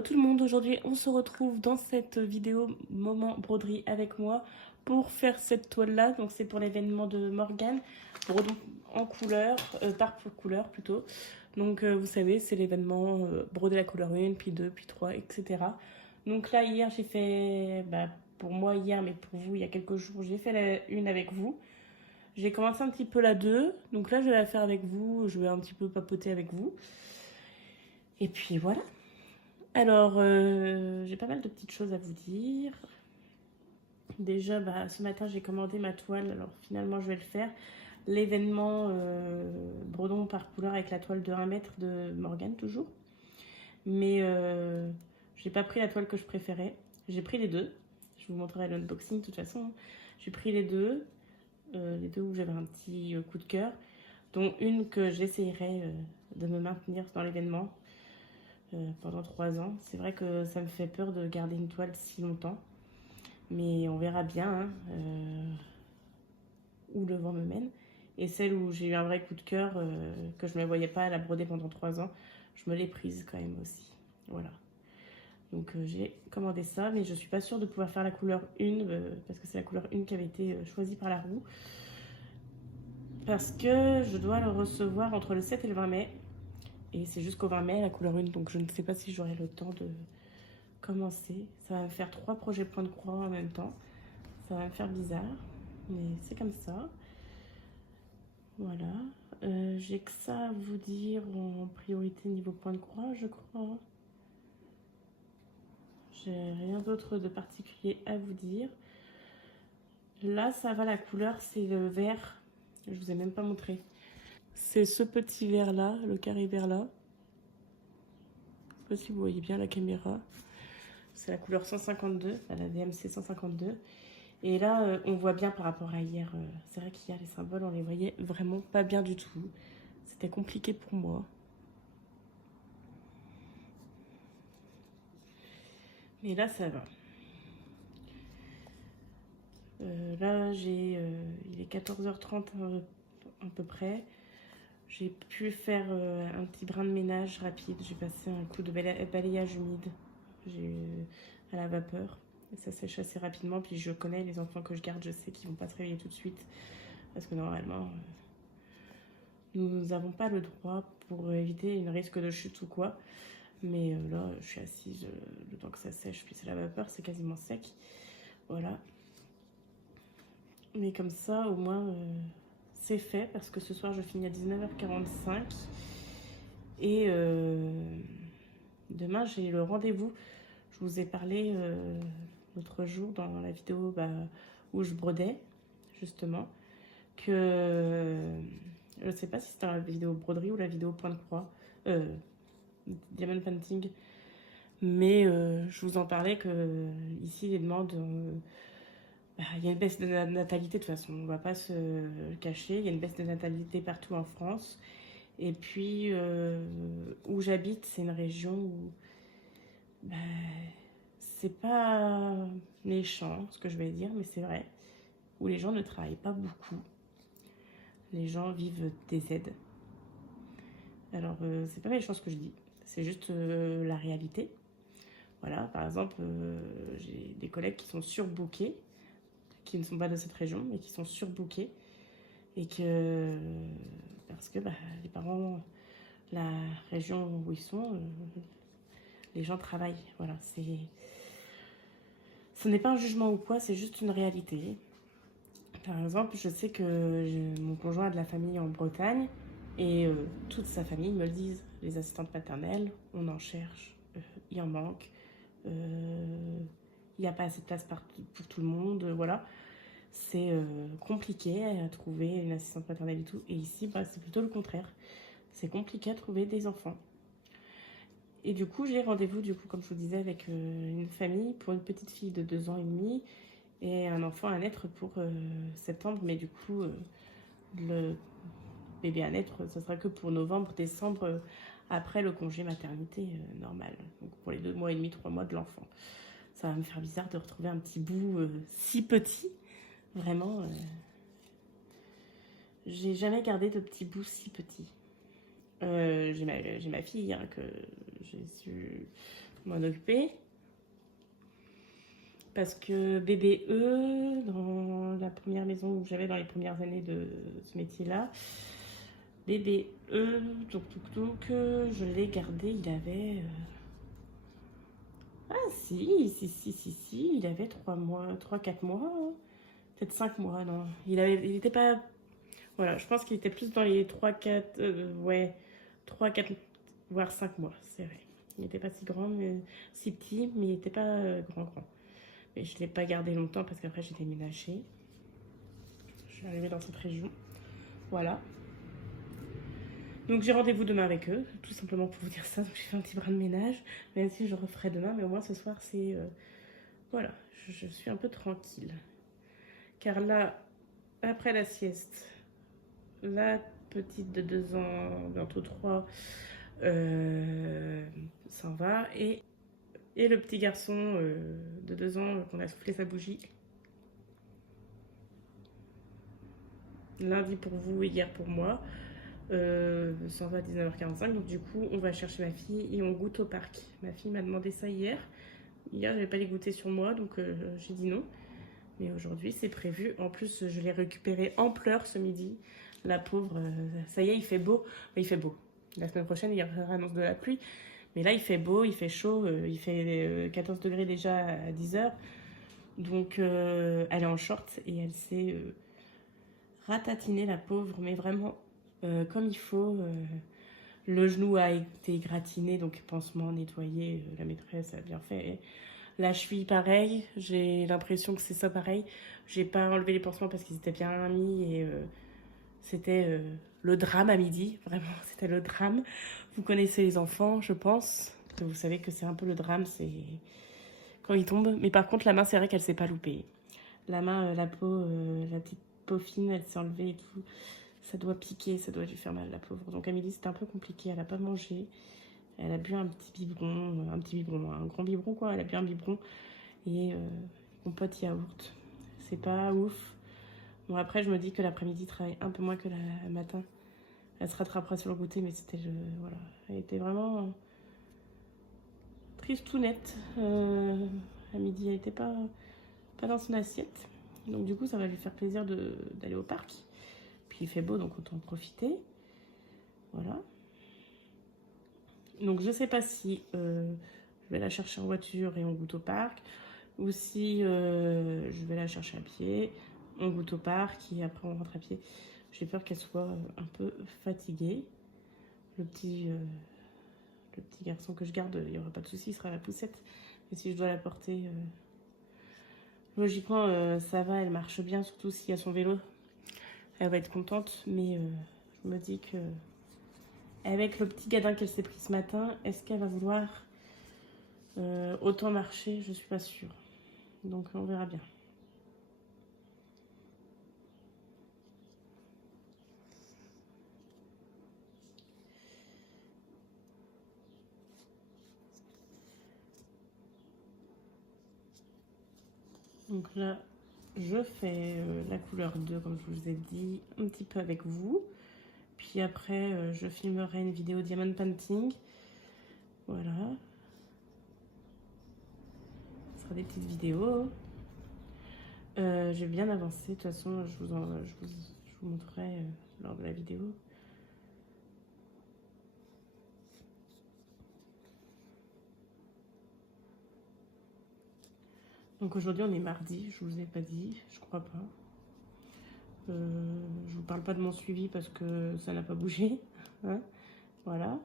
Hello tout le monde, aujourd'hui on se retrouve dans cette vidéo moment broderie avec moi pour faire cette toile là. Donc c'est pour l'événement de Morgane, brodon en couleur, par couleur plutôt. Donc vous savez, c'est l'événement broder la couleur 1, puis 2, puis 3, etc. Donc là hier j'ai fait, pour moi hier, mais pour vous il y a quelques jours, j'ai fait la 1 avec vous. J'ai commencé un petit peu la 2, donc là je vais la faire avec vous, je vais un petit peu papoter avec vous. Et puis voilà. Alors, j'ai pas mal de petites choses à vous dire. Déjà, ce matin, j'ai commandé ma toile. Alors, finalement, je vais le faire. L'événement brodon par couleur avec la toile de 1 mètre de Morgane, toujours. Mais j'ai pas pris la toile que je préférais. J'ai pris les deux. Je vous montrerai l'unboxing de toute façon. J'ai pris les deux où j'avais un petit coup de cœur, dont une que j'essayerai de me maintenir dans l'événement. Pendant 3 ans. C'est vrai que ça me fait peur de garder une toile si longtemps, mais on verra bien hein, où le vent me mène. Et celle où j'ai eu un vrai coup de cœur, que je ne me voyais pas à la broder pendant 3 ans, je me l'ai prise quand même aussi. Voilà. Donc j'ai commandé ça, mais je suis pas sûre de pouvoir faire la couleur 1, parce que c'est la couleur 1 qui avait été choisie par la roue. Parce que je dois le recevoir entre le 7 et le 20 mai. Et c'est jusqu'au 20 mai la couleur 1, donc je ne sais pas si j'aurai le temps de commencer. Ça va me faire 3 projets point de croix en même temps. Ça va me faire bizarre, mais c'est comme ça. Voilà. J'ai que ça à vous dire en priorité niveau point de croix, je crois. J'ai rien d'autre de particulier à vous dire. Là, ça va, la couleur, c'est le vert. Je vous ai même pas montré. C'est ce petit vert là, le carré vert là. Je sais pas si vous voyez bien la caméra. C'est la couleur 152, la DMC 152. Et là, on voit bien par rapport à hier. C'est vrai qu'hier, les symboles, on les voyait vraiment pas bien du tout. C'était compliqué pour moi. Mais là, ça va. Là, il est 14h30 à peu près. J'ai pu faire un petit brin de ménage rapide. J'ai passé un coup de balayage humide à la vapeur. Et ça sèche assez rapidement. Puis je connais les enfants que je garde, je sais qu'ils vont pas se réveiller tout de suite. Parce que normalement, nous n'avons pas le droit pour éviter une risque de chute ou quoi. Mais là, je suis assise le temps que ça sèche. Puis c'est la vapeur, c'est quasiment sec. Voilà. Mais comme ça, au moins, c'est fait. Parce que ce soir, je finis à 19h45. Et demain, j'ai le rendez-vous. Je vous ai parlé l'autre jour dans la vidéo où je brodais, justement, que je ne sais pas si c'était la vidéo broderie ou la vidéo point de croix, diamond painting, mais je vous en parlais que ici les demandes, il y a une baisse de natalité de toute façon, on va pas se le cacher, il y a une baisse de natalité partout en France. Et puis où j'habite, c'est une région où c'est pas méchant ce que je vais dire, mais c'est vrai, où les gens ne travaillent pas beaucoup. Les gens vivent des aides. Alors, c'est pas méchant ce que je dis, c'est juste la réalité. Voilà, par exemple, j'ai des collègues qui sont surbookés, qui ne sont pas de cette région, mais qui sont surbookés. Et que, parce que les parents, la région où ils sont, les gens travaillent. Voilà, ce n'est pas un jugement ou quoi, c'est juste une réalité. Par exemple, je sais que mon conjoint a de la famille en Bretagne et toute sa famille me le disent. Les assistantes paternelles, on en cherche, il en manque, il n'y a pas assez de place pour tout le monde, voilà. C'est compliqué à trouver une assistante paternelle et tout. Et ici, c'est plutôt le contraire. C'est compliqué à trouver des enfants. Et du coup, j'ai rendez-vous, comme je vous disais, avec une famille pour une petite fille de 2 ans et demi et un enfant à naître pour septembre. Mais du coup, le bébé à naître, ce sera que pour novembre, décembre, après le congé maternité normal. Donc pour les 2 mois et demi, 3 mois de l'enfant. Ça va me faire bizarre de retrouver un petit bout si petit. Vraiment, j'ai jamais gardé de petits bouts si petits. J'ai ma fille que j'ai su... m'en occuper. Parce que bébé E, dans la première maison où j'avais dans les premières années de ce métier-là, bébé E, je l'ai gardé, il avait... Ah si, il avait 3 mois, 3-4 mois, hein. Peut-être 5 mois, non. Il était pas... Voilà, je pense qu'il était plus dans les 3-4, ouais, 3-4, voire 5 mois, c'est vrai. Il n'était pas si grand, mais si petit, mais il n'était pas grand. Mais je ne l'ai pas gardé longtemps parce qu'après j'ai déménagé. Je suis arrivée dans cette région. Voilà. Donc j'ai rendez-vous demain avec eux, tout simplement pour vous dire ça. Donc j'ai fait un petit brin de ménage, même si je referai demain, mais au moins ce soir c'est... voilà, je suis un peu tranquille. Car là, après la sieste, la petite de 2 ans, bientôt 3, s'en va. Et le petit garçon de 2 ans qu'on a soufflé sa bougie. Lundi pour vous et hier pour moi. S'en va à 19h45. Donc du coup, on va chercher ma fille et on goûte au parc. Ma fille m'a demandé ça hier. Hier, j'avais pas les goûter sur moi, donc j'ai dit non. Mais aujourd'hui, c'est prévu. En plus, je l'ai récupéré en pleurs ce midi. La pauvre, ça y est, il fait beau. Il fait beau. La semaine prochaine, il y aura annonce de la pluie. Mais là, il fait beau, il fait chaud. Il fait 14 degrés déjà à 10h. Donc, elle est en short et elle s'est ratatiner la pauvre, mais vraiment comme il faut. Le genou a été gratiné, donc pansement nettoyé, la maîtresse a bien fait. Et la cheville, pareil, j'ai l'impression que c'est ça pareil. J'ai pas enlevé les pansements parce qu'ils étaient bien mis et c'était le drame à midi, vraiment, c'était le drame. Vous connaissez les enfants, je pense, que vous savez que c'est un peu le drame, c'est quand ils tombent. Mais par contre, la main, c'est vrai qu'elle s'est pas loupée. La main, la peau, la petite peau fine, elle s'est enlevée et tout. Ça doit piquer, ça doit lui faire mal, la pauvre. Donc à midi, c'était un peu compliqué. Elle n'a pas mangé. Elle a bu un petit biberon, un grand biberon quoi. Elle a bu un biberon et mon pote yaourt. C'est pas ouf. Bon, après, je me dis que l'après-midi travaille un peu moins que le matin. Elle se rattrapera sur le goûter, mais c'était le. Voilà. Elle était vraiment triste tout net. À midi, elle n'était pas dans son assiette. Donc du coup, ça va lui faire plaisir d'aller au parc. Puis il fait beau, donc autant en profiter. Voilà. Donc je sais pas si je vais la chercher en voiture et on goûte au parc, ou si je vais la chercher à pied, on goûte au parc et après on rentre à pied. J'ai peur qu'elle soit un peu fatiguée. Le petit garçon que je garde, il n'y aura pas de souci, il sera à la poussette. Mais si je dois la porter, logiquement ça va, elle marche bien, surtout s'il y a son vélo. Elle va être contente, mais je me dis que avec le petit gadin qu'elle s'est pris ce matin, est-ce qu'elle va vouloir autant marcher? Je suis pas sûre. Donc on verra bien. Donc là, je fais la couleur 2, comme je vous ai dit, un petit peu avec vous. Puis après, je filmerai une vidéo diamond painting. Voilà. Ce sera des petites vidéos. J'ai bien avancé. De toute façon, je vous montrerai lors de la vidéo. Donc aujourd'hui, on est mardi. Je vous ai pas dit. Je crois pas. Je vous parle pas de mon suivi parce que ça n'a pas bougé. Hein, voilà.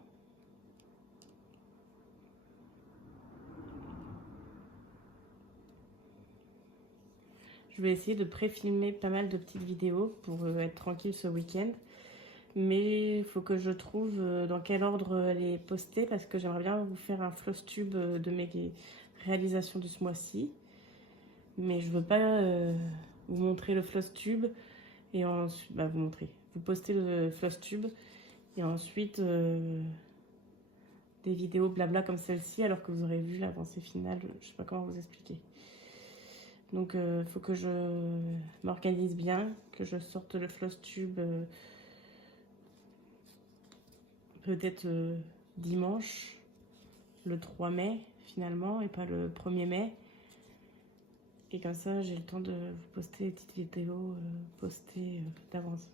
Je vais essayer de pré-filmer pas mal de petites vidéos pour être tranquille ce week-end. Mais il faut que je trouve dans quel ordre les poster parce que j'aimerais bien vous faire un floss tube de mes réalisations de ce mois-ci. Mais je veux pas vous montrer le floss tube et ensuite vous poster le floss tube et ensuite des vidéos blabla comme celle-ci alors que vous aurez vu l'avancée finale. Je sais pas comment vous expliquer. Donc il faut que je m'organise bien, que je sorte le floss tube peut-être dimanche, le 3 mai, finalement, et pas le 1er mai. Et comme ça, j'ai le temps de vous poster des petites vidéos postées d'avance,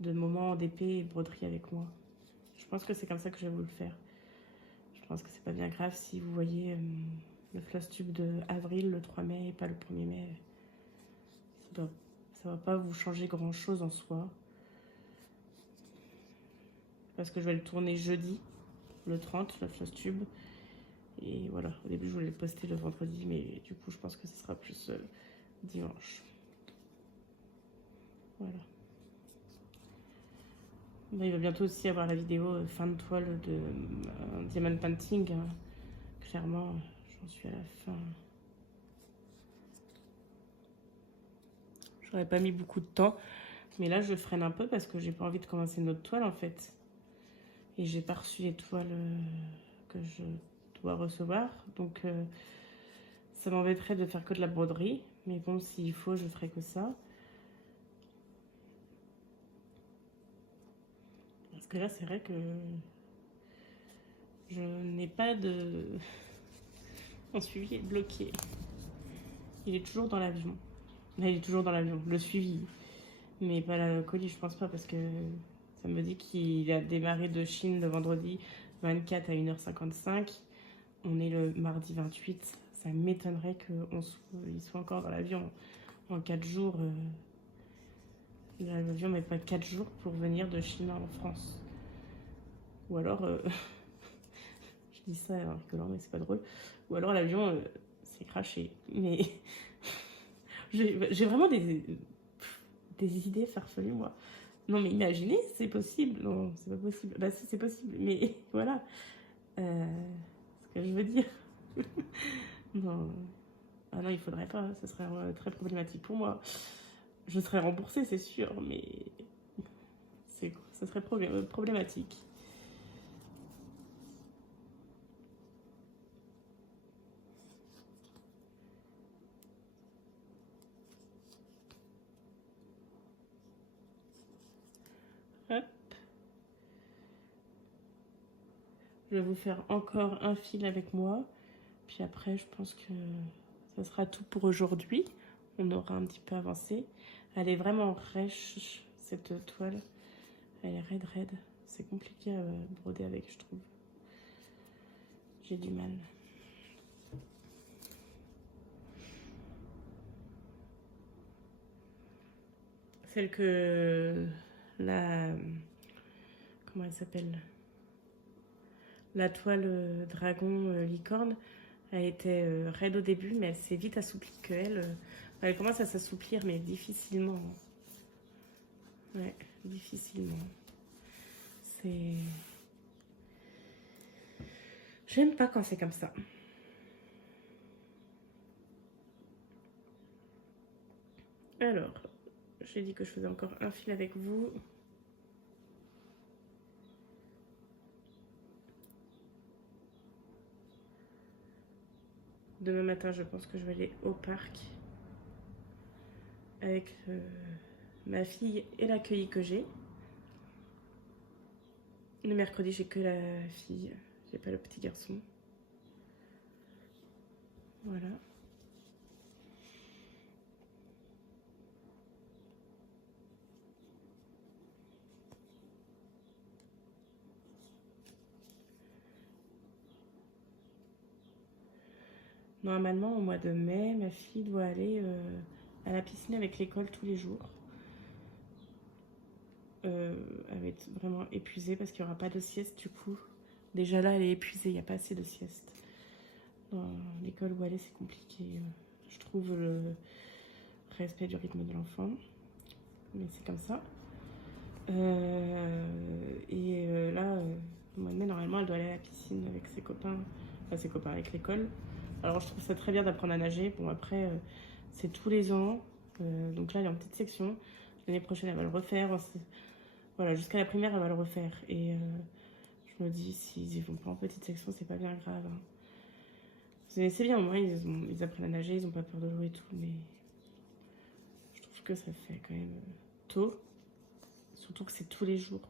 de moments d'épée et broderie avec moi. Je pense que c'est comme ça que je vais vous le faire. Je pense que c'est pas bien grave si vous voyez le floss tube de avril, le 3 mai et pas le 1er mai. Ça va pas vous changer grand chose en soi. Parce que je vais le tourner jeudi, le 30, le floss tube. Et voilà, au début je voulais le poster le vendredi, mais du coup je pense que ce sera plus dimanche. Voilà. Là, il va bientôt aussi avoir la vidéo fin de toile de Diamond Painting. Hein. Clairement, j'en suis à la fin. J'aurais pas mis beaucoup de temps, mais là je freine un peu parce que j'ai pas envie de commencer une autre toile en fait. Et j'ai pas reçu les toiles que je dois recevoir, donc ça m'embêterait de faire que de la broderie, mais bon, s'il faut, je ferai que ça. Parce que là, c'est vrai que je n'ai pas de... Mon suivi est bloqué. Il est toujours dans l'avion. Là, il est toujours dans l'avion, le suivi. Mais pas le colis, je pense pas, parce que ça me dit qu'il a démarré de Chine le vendredi 24 à 1h55. On est le mardi 28. Ça m'étonnerait qu'il soit encore dans l'avion en 4 jours. L'avion met pas 4 jours pour venir de Chine en France. Ou alors, je dis ça en rigolant, mais c'est pas drôle. Ou alors l'avion s'est crashé. Mais j'ai vraiment des idées farfelues, moi. Non, mais imaginez, c'est possible. Non, c'est pas possible. Bah si, c'est possible. Mais voilà. Ce que je veux dire. Non. Ah non, il faudrait pas. Ce serait très problématique pour moi. Je serais remboursée, c'est sûr, mais ça serait problématique. Hop. Je vais vous faire encore un fil avec moi. Puis après, je pense que ça sera tout pour aujourd'hui. On aura un petit peu avancé. Elle est vraiment rêche, cette toile. Elle est raide. C'est compliqué à broder avec, je trouve. J'ai du mal. Celle que comment elle s'appelle, la toile dragon licorne a été raide au début, mais elle s'est vite assouplie que elle commence à s'assouplir, mais difficilement. Ouais, difficilement. C'est... J'aime pas quand c'est comme ça. Alors, j'ai dit que je faisais encore un fil avec vous. Demain matin, je pense que je vais aller au parc avec ma fille et l'accueil que j'ai. Le mercredi, j'ai que la fille, j'ai pas le petit garçon. Voilà. Normalement, au mois de mai, ma fille doit aller à la piscine avec l'école tous les jours. Elle va être vraiment épuisée parce qu'il n'y aura pas de sieste du coup. Déjà là, elle est épuisée, il n'y a pas assez de sieste. Dans l'école où elle est, c'est compliqué. Je trouve le respect du rythme de l'enfant. Mais c'est comme ça. Là, au mois de mai, normalement, elle doit aller à la piscine avec ses copains. Enfin, ses copains avec l'école. Alors, je trouve ça très bien d'apprendre à nager. Bon, après, c'est tous les ans. Donc là, elle est en petite section. L'année prochaine, elle va le refaire. Voilà, jusqu'à la primaire, elle va le refaire. Et je me dis, s'ils vont pas en petite section, c'est pas bien grave. Hein. C'est bien, au moins, ils apprennent à nager, ils ont pas peur de l'eau et tout. Mais je trouve que ça fait quand même tôt. Surtout que c'est tous les jours.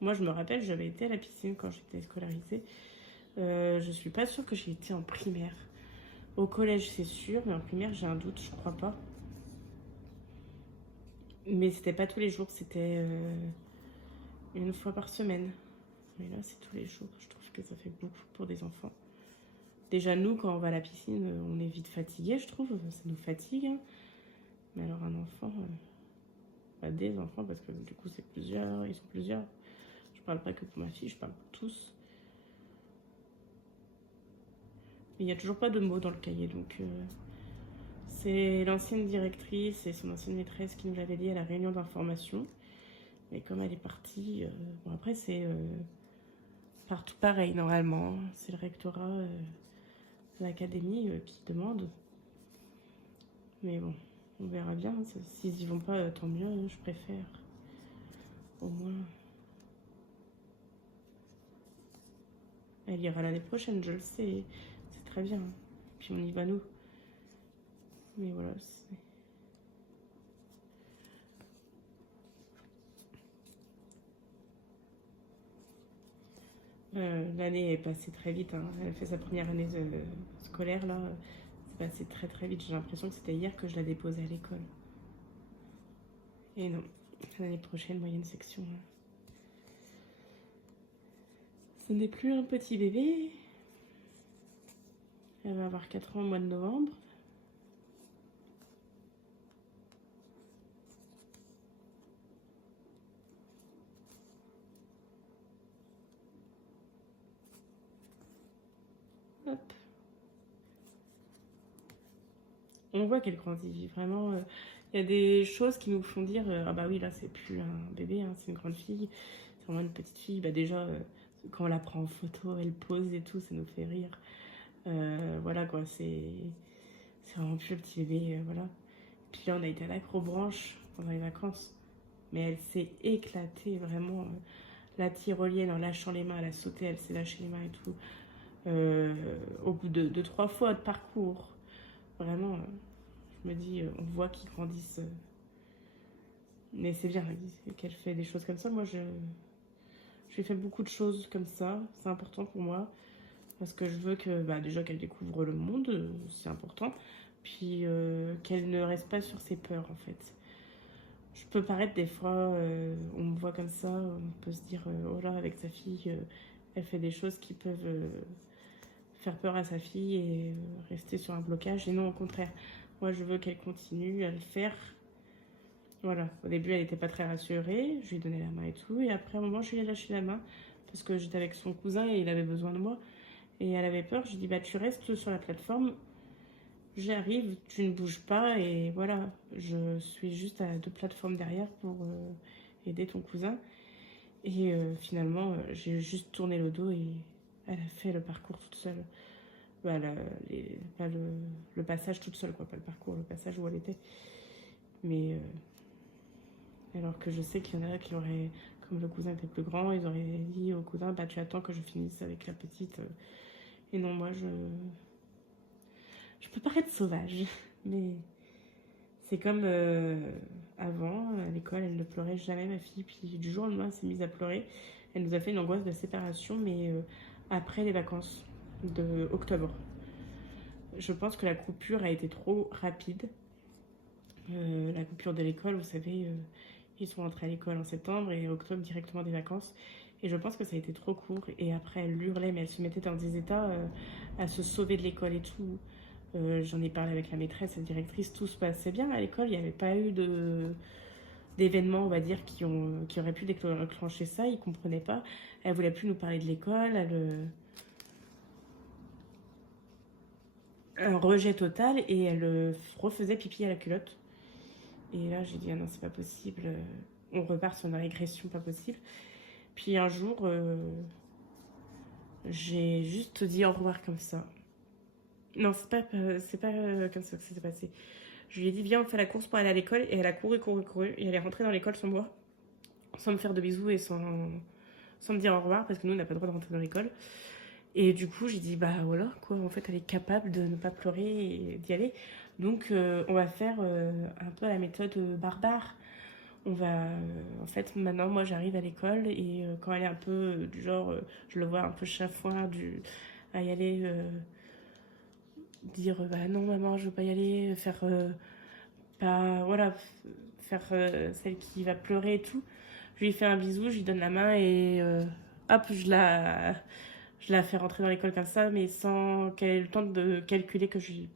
Moi, je me rappelle, j'avais été à la piscine quand j'étais scolarisée. Je suis pas sûre que j'ai été en primaire. Au collège, c'est sûr, mais en primaire, j'ai un doute, je crois pas. Mais c'était pas tous les jours, c'était une fois par semaine. Mais là, c'est tous les jours. Je trouve que ça fait beaucoup pour des enfants. Déjà, nous, quand on va à la piscine, on est vite fatigué, je trouve. Ça nous fatigue, hein. Mais alors, un enfant, des enfants, parce que du coup, c'est plusieurs, ils sont plusieurs. Je parle pas que pour ma fille, je parle pour tous. Mais il n'y a toujours pas de mots dans le cahier, donc c'est l'ancienne directrice et son ancienne maîtresse qui nous l'avait dit à la réunion d'information. Mais comme elle est partie, bon après c'est partout pareil normalement. C'est le rectorat, l'académie qui demande. Mais bon, on verra bien. S'ils y vont pas, tant mieux, je préfère. Au moins. Elle ira l'année prochaine, je le sais. C'est très bien. Puis on y va nous. Mais voilà, l'année est passée très vite, hein. Elle fait sa première année scolaire là. C'est passé très très vite. J'ai l'impression que c'était hier que je la déposais à l'école. Et non, l'année prochaine, moyenne section. Ce n'est plus un petit bébé. Elle va avoir 4 ans au mois de novembre. Hop. On voit qu'elle grandit. Vraiment, il y a des choses qui nous font dire ah bah oui, là, c'est plus un bébé, hein, c'est une grande fille. C'est vraiment une petite fille. Bah déjà, quand on la prend en photo, elle pose et tout, ça nous fait rire. Voilà quoi, c'est vraiment plus le petit bébé, voilà. Puis là, on a été à l'acrobranche pendant les vacances. Mais elle s'est éclatée, vraiment. La tyrolienne, en lâchant les mains, elle a sauté, elle s'est lâché les mains et tout. Au bout de 3 fois de parcours. Vraiment, je me dis, on voit qu'ils grandissent. Mais c'est bien qu'elle fait des choses comme ça. Moi, j'ai fait beaucoup de choses comme ça. C'est important pour moi. Parce que je veux que, bah, déjà, qu'elle découvre le monde. C'est important. Puis qu'elle ne reste pas sur ses peurs, en fait. Je peux paraître des fois, on me voit comme ça, on peut se dire, oh là, avec sa fille, elle fait des choses qui peuvent faire peur à sa fille et rester sur un blocage. Et non, au contraire, moi je veux qu'elle continue à le faire. Voilà, au début elle n'était pas très rassurée, je lui ai donné la main et tout, et après à un moment je lui ai lâché la main parce que j'étais avec son cousin et il avait besoin de moi. Et elle avait peur, je lui ai dit, bah tu restes sur la plateforme, j'arrive, tu ne bouges pas et voilà, je suis juste à 2 plateformes derrière pour aider ton cousin. Et finalement, j'ai juste tourné le dos et elle a fait le parcours toute seule. Bah, pas le passage toute seule, quoi, pas le parcours, le passage où elle était. Mais alors que je sais qu'il y en a qui auraient, comme le cousin était plus grand, ils auraient dit au cousin, bah tu attends que je finisse avec la petite. Et non, moi je peux paraître sauvage, mais c'est comme avant, à l'école, elle ne pleurait jamais, ma fille. Puis du jour au lendemain, elle s'est mise à pleurer. Elle nous a fait une angoisse de séparation, mais après les vacances de octobre. Je pense que la coupure a été trop rapide. La coupure de l'école, vous savez, ils sont rentrés à l'école en septembre et octobre directement des vacances. Et je pense que ça a été trop court. Et après, elle hurlait, mais elle se mettait dans des états à se sauver de l'école et tout. J'en ai parlé avec la maîtresse, la directrice, tout se passait bien à l'école. Il n'y avait pas eu d'événements, on va dire, qui auraient pu déclencher ça. Ils ne comprenaient pas. Elle ne voulait plus nous parler de l'école. Un rejet total et elle refaisait pipi à la culotte. Et là, j'ai dit, ah non, c'est pas possible. On repart sur une régression, pas possible. Puis un jour, j'ai juste dit au revoir comme ça. Non, c'est pas comme ça que ça s'est passé. Je lui ai dit, viens, on fait la course pour aller à l'école. Et elle a couru. Et elle est rentrée dans l'école sans moi, sans me faire de bisous et sans me dire au revoir, parce que nous, on n'a pas le droit de rentrer dans l'école. Et du coup, j'ai dit, bah voilà, quoi, en fait, elle est capable de ne pas pleurer et d'y aller. Donc, on va faire un peu la méthode barbare. On va, en fait, maintenant, moi, j'arrive à l'école et quand elle est un peu du genre, je le vois un peu chafouin à y aller, dire bah non, maman, je veux pas y aller, faire pas, voilà, faire celle qui va pleurer et tout. Je lui fais un bisou, je lui donne la main et hop, je la fais rentrer dans l'école comme ça, mais sans qu'elle ait le temps de calculer que je lui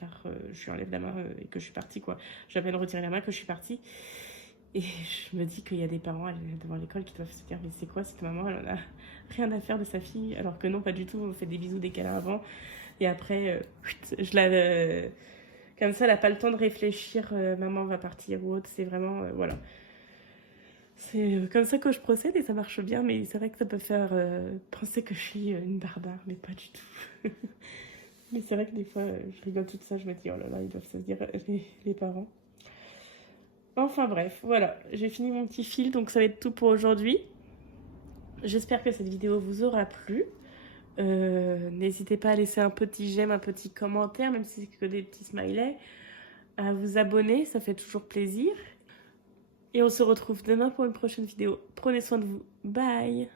enlève la main et que je suis partie, quoi. J'ai à peine retiré la main que je suis partie. Et je me dis qu'il y a des parents devant l'école qui doivent se dire mais c'est quoi cette maman, elle en a rien à faire de sa fille, alors que non, pas du tout, on fait des bisous, des câlins avant, et après, je la... comme ça, elle n'a pas le temps de réfléchir, maman va partir ou autre, c'est vraiment, voilà. C'est comme ça que je procède et ça marche bien, mais c'est vrai que ça peut faire penser que je suis une barbare, mais pas du tout. Mais c'est vrai que des fois, je rigole tout ça, je me dis, oh là là, ils doivent se dire, les parents. Enfin bref, voilà, j'ai fini mon petit fil, donc ça va être tout pour aujourd'hui. J'espère que cette vidéo vous aura plu. N'hésitez pas à laisser un petit j'aime, un petit commentaire, même si c'est que des petits smileys. À vous abonner, ça fait toujours plaisir. Et on se retrouve demain pour une prochaine vidéo. Prenez soin de vous. Bye!